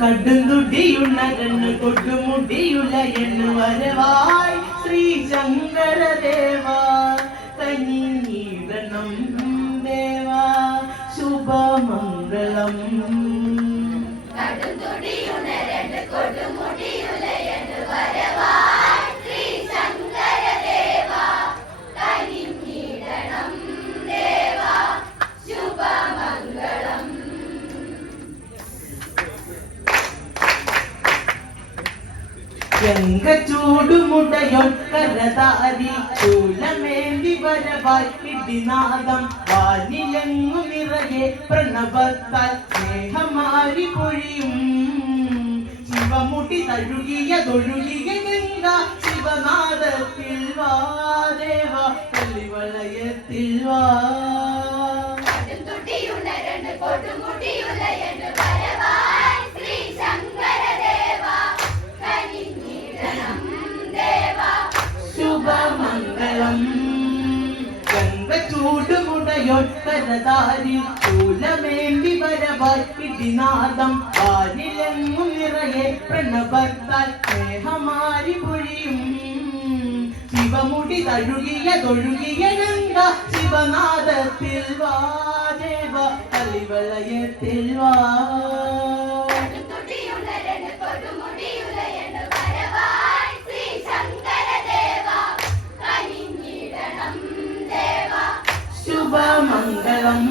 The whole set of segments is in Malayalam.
കടുന്തുടിയുണരന്ന് കൊട്ടുമുടിയുള്ള എണ്ണു വരവായി ശ്രീ ശങ്കരദേവ കനിഞ്ഞിടണം ദേവ ശുഭമംഗളം. കടുംതുടിയുണരണ്ട് കൊടുമുടിയുലയണ്ട് ചൂടുമുടയൊക്കരതാരി ചൂലമേന്തി വരവായി ഇടിനാദം വാനിലെങ്ങു നിറയെ പ്രണവത്താൽ സ്നേഹമാരി പൊഴിയും. ശിവമുടി തഴുകിയ തൊഴുകിയ ഗംഗ ശിവനാദത്തിൽ വാദേവ വാ. കടുംതുടിയുണരണ്ട് ശുഭമംഗളം ചൂലമേന്തി വരവായി ഇടിനാദം വാനിലെങ്ങു നിറയെ പ്രണഭത്താൽ സ്നേഹമാരി പൊഴിയും. ശിവമുടി തഴുകിയ തൊഴുകിയ ഗംഗ ശിവനാദത്തിൽ വാ ദേവ കലിവളയത്തിൽ വാ. ശുഭമംഗളം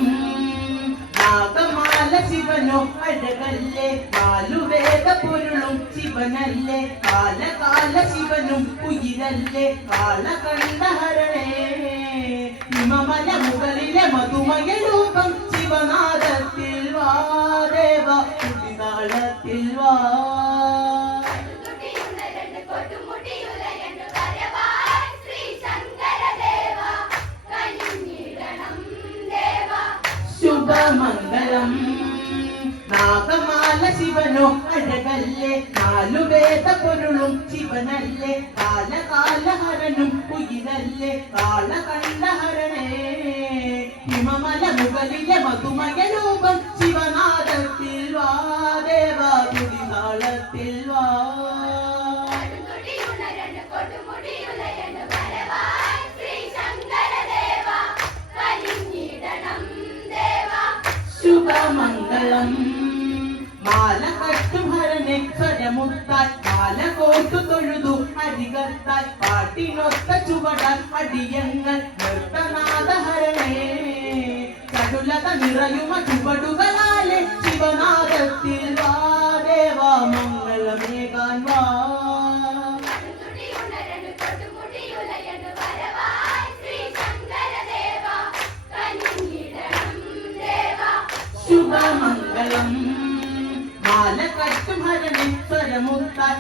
നാഗമാല ശിവനോ അഴകല്ലേ നാലുവേദ പൊരുളും ശിവനല്ലേ കാലകാല ശിവനും ഉയിരല്ലേ കാലകണ്ഠഹരണേ ഹിമമല മുകളിലെ മധുമയ രൂപം ശിവനാദത്തിൽ വാ കുടിനാളത്തിൽ വാ ശുഭമംഗളം നാഗമാല ശിവനോ അഴകല്ലേ? നാലുവേദ പൊരുളും ശിവനല്ലേ? കാലകാലഹരനും കുയിലല്ലേ? കാളകണ്ഠഹരണേ ഹിമമല മുകളിലെ മധുമയ രൂപം ശിവനാദത്തിൽ കുടിതാളത്തിൽ വാ. ശുഭമംഗളം മാല കട്ടും ഹരനെ സ്വരമുത്താൽ മാല കോട്ടു തൊഴുതു അരികത്താൽ പാട്ടിനൊത്ത ചുവടാൽ അടിയങ്ങൾ നൃത്തനാദഹരണേ. കടുലത നിറയുമ ചുവടുകളാലെ. ശുഭമംഗളം മാല കട്ടും കൊഴുതു സ്വരമുത്താൽ